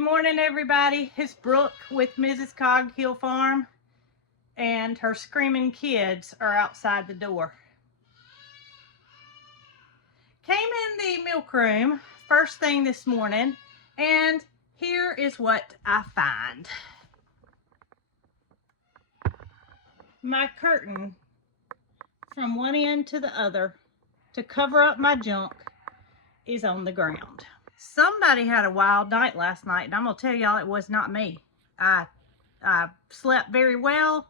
Good morning, everybody. It's Brooke with Mrs. Cog Hill Farm, and her screaming kids are outside the door. Came in the milk room first thing this morning, and here is what I find. My curtain from one end to the other to cover up my junk is on the ground. Somebody had a wild night last night, and I'm gonna tell y'all it was not me. I slept very well,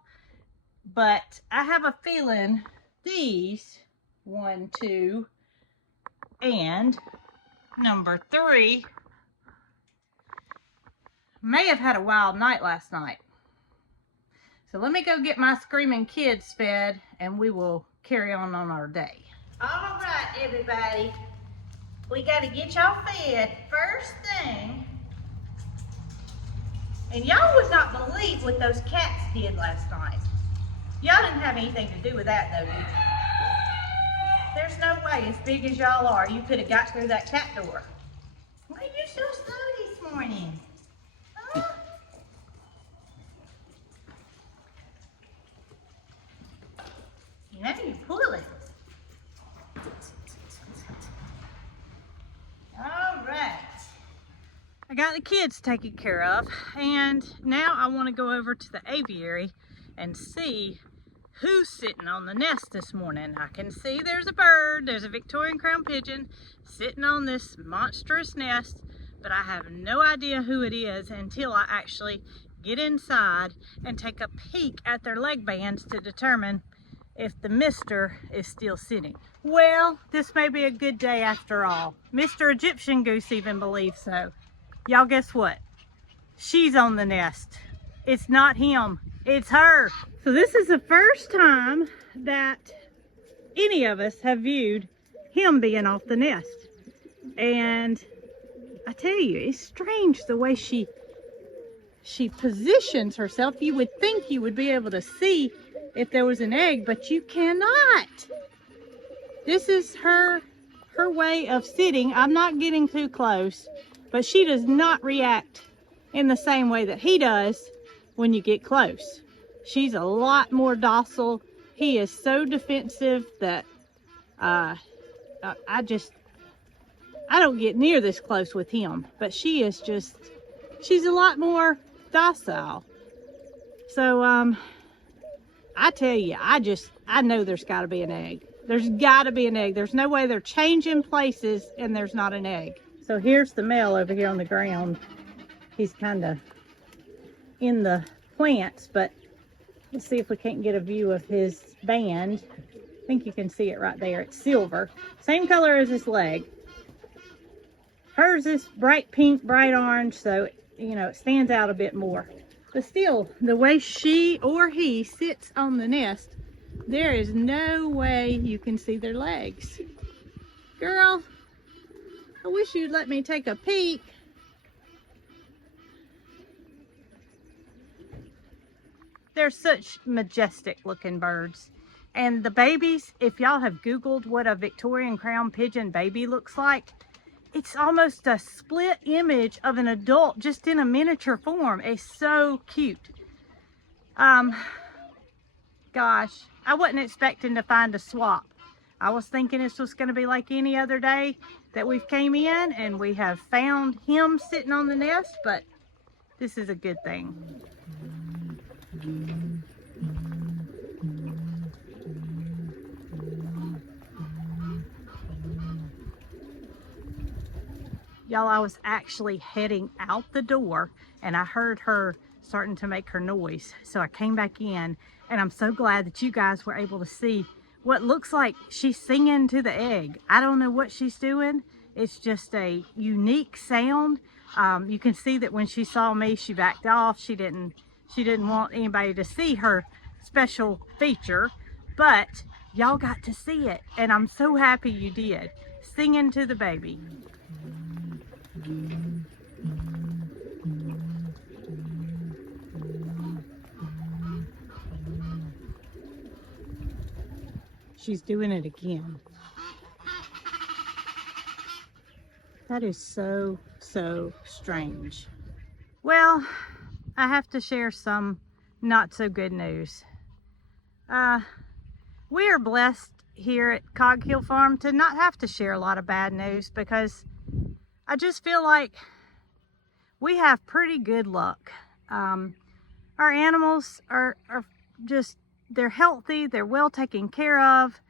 but I have a feeling these 1, 2, and number 3 may have had a wild night last night. So let me go get my screaming kids fed, and we will carry on our day. All right, everybody. We got to get y'all fed first thing. And y'all would not believe what those cats did last night. Y'all didn't have anything to do with that, though, did you? There's no way, as big as y'all are, you could have got through that cat door. Why are you so slow this morning? Huh? Now you're pulling. All right. I got the kids taken care of, and now I want to go over to the aviary and see who's sitting on the nest this morning. I can see there's a bird. There's a Victorian crown pigeon sitting on this monstrous nest, but I have no idea who it is until I actually get inside and take a peek at their leg bands to determine if the mister is still sitting. Well, this may be a good day after all. Mr. Egyptian Goose even believes so. Y'all, guess what? She's on the nest. It's not him, it's her. So this is the first time that any of us have viewed him being off the nest. And I tell you, it's strange the way she positions herself. You would think you would be able to see if there was an egg, but you cannot. This is her way of sitting. I'm not getting too close, but she does not react in the same way that he does when you get close. She's a lot more docile. He is so defensive that I don't get near this close with him, but she's a lot more docile. So I tell you, I know there's got to be an egg. There's got to be an egg. There's no way they're changing places and there's not an egg. So here's the male over here on the ground. He's kind of in the plants, but let's see if we can't get a view of his band. I think you can see it right there. It's silver. Same color as his leg. Hers is bright pink, bright orange, so, you know, it stands out a bit more. But still, the way she or he sits on the nest, there is no way you can see their legs. Girl, I wish you'd let me take a peek. They're such majestic looking birds. And the babies, if y'all have Googled what a Victorian crown pigeon baby looks like, it's almost a split image of an adult, just in a miniature form. It's so cute. Gosh, I wasn't expecting to find a swap. I was thinking this was going to be like any other day that we've came in, and we have found him sitting on the nest, but this is a good thing. Y'all, I was actually heading out the door and I heard her starting to make her noise. So I came back in, and I'm so glad that you guys were able to see what looks like she's singing to the egg. I don't know what she's doing. It's just a unique sound. You can see that when she saw me, she backed off. She didn't want anybody to see her special feature, but y'all got to see it, and I'm so happy you did. Singing to the baby. She's doing it again. That is so strange. Well, I have to share some not so good news. We are blessed here at Cog Hill Farm to not have to share a lot of bad news, because I just feel like we have pretty good luck. Our animals are just, they're healthy, they're well taken care of.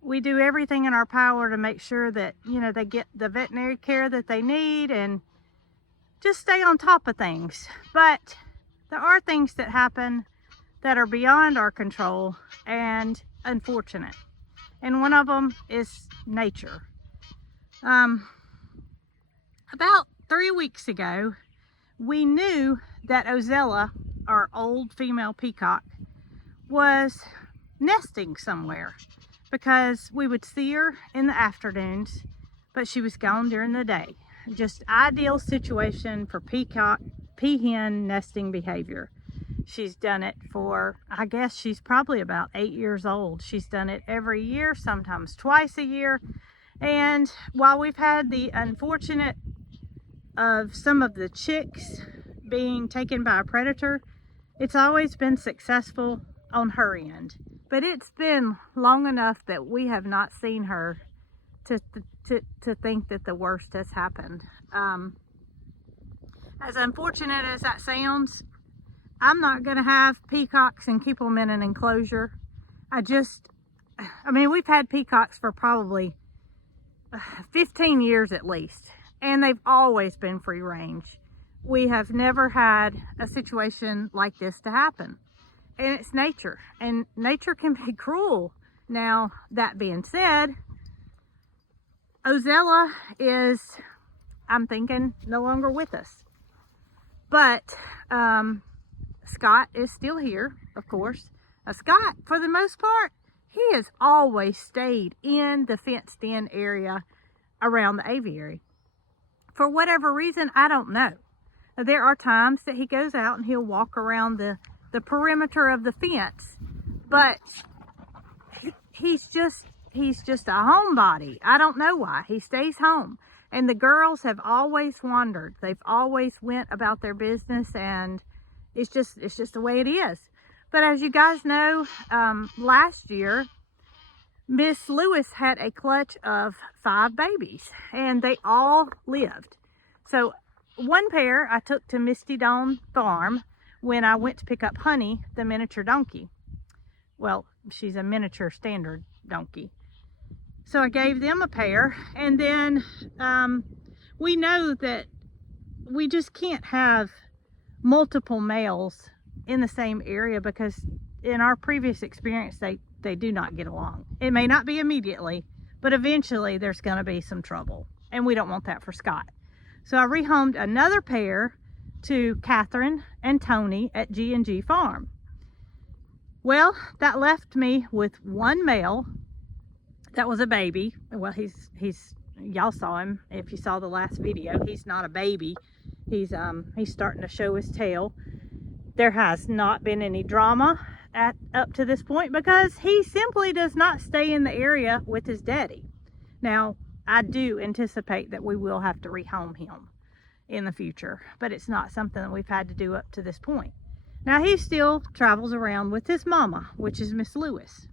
We do everything in our power to make sure that, you know, they get the veterinary care that they need and just stay on top of things. But there are things that happen that are beyond our control and unfortunate. And one of them is nature. About 3 weeks ago, we knew that Ozella, our old female peacock, was nesting somewhere, because we would see her in the afternoons, but she was gone during the day. Just ideal situation for peacock, peahen nesting behavior. She's done it for, I guess she's probably about 8 years old. She's done it every year, sometimes twice a year. And while we've had the unfortunate of some of the chicks being taken by a predator, it's always been successful on her end. But it's been long enough that we have not seen her to think that the worst has happened. As unfortunate as that sounds, I'm not going to have peacocks and keep them in an enclosure. I mean, we've had peacocks for probably 15 years at least, and they've always been free range. We have never had a situation like this to happen. And it's nature, and nature can be cruel. Now, that being said, Ozella is, I'm thinking, no longer with us. But Scott is still here, of course. Scott, for the most part, he has always stayed in the fenced-in area around the aviary. For whatever reason, I don't know. There are times that he goes out and he'll walk around the perimeter of the fence, but he's just a homebody. I don't know why. He stays home. And the girls have always wandered. They've always went about their business, and it's just the way it is. But as you guys know, last year, Miss Lewis had a clutch of 5 babies, and they all lived. So one pair I took to Misty Dawn Farm when I went to pick up Honey, the miniature donkey. Well, she's a miniature standard donkey. So I gave them a pair, and then we know that we just can't have multiple males in the same area, because in our previous experience, they do not get along. It may not be immediately, but eventually there's going to be some trouble, and we don't want that for Scott. So I rehomed another pair to Catherine and Tony at G&G Farm. Well, that left me with one male that was a baby. Well, he's y'all saw him if you saw the last video. He's not a baby. He's starting to show his tail. There has not been any drama up to this point, because he simply does not stay in the area with his daddy. Now, I do anticipate that we will have to rehome him in the future, but it's not something that we've had to do up to this point. Now, he still travels around with his mama, which is Miss Lewis.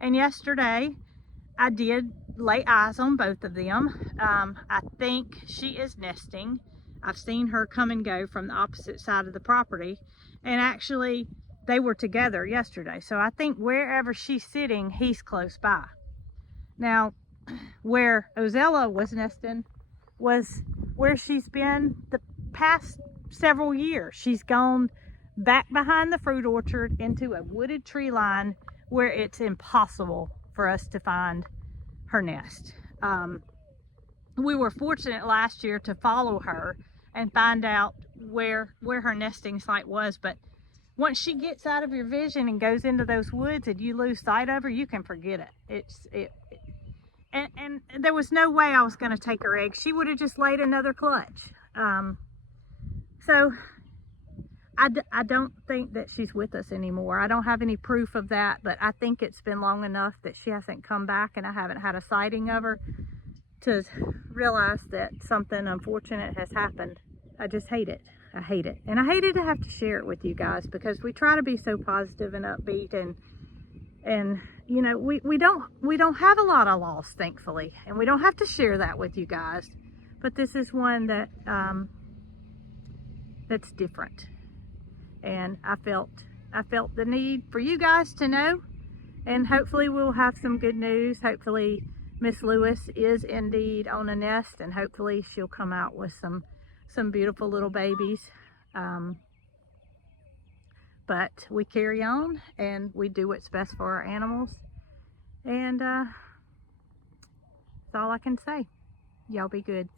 And yesterday, I did lay eyes on both of them. I think she is nesting. I've seen her come and go from the opposite side of the property, and actually they were together yesterday. So I think wherever she's sitting, he's close by. Now, where Ozella was nesting was where she's been the past several years. She's gone back behind the fruit orchard into a wooded tree line where it's impossible for us to find her nest. We were fortunate last year to follow her and find out where her nesting site was, but once she gets out of your vision and goes into those woods and you lose sight of her, you can forget it. And there was no way I was going to take her eggs. She would have just laid another clutch. So I don't think that she's with us anymore. I don't have any proof of that, but I think it's been long enough that she hasn't come back, and I haven't had a sighting of her to realize that something unfortunate has happened. I just hate it. I hate it. And I hated to have to share it with you guys because we try to be so positive and upbeat, and you know, we don't have a lot of loss, thankfully, and we don't have to share that with you guys. But this is one that that's different, and I felt the need for you guys to know, and hopefully we'll have some good news. Hopefully Miss Lewis is indeed on a nest, and hopefully she'll come out with some beautiful little babies. But we carry on and we do what's best for our animals, and that's all I can say. Y'all be good.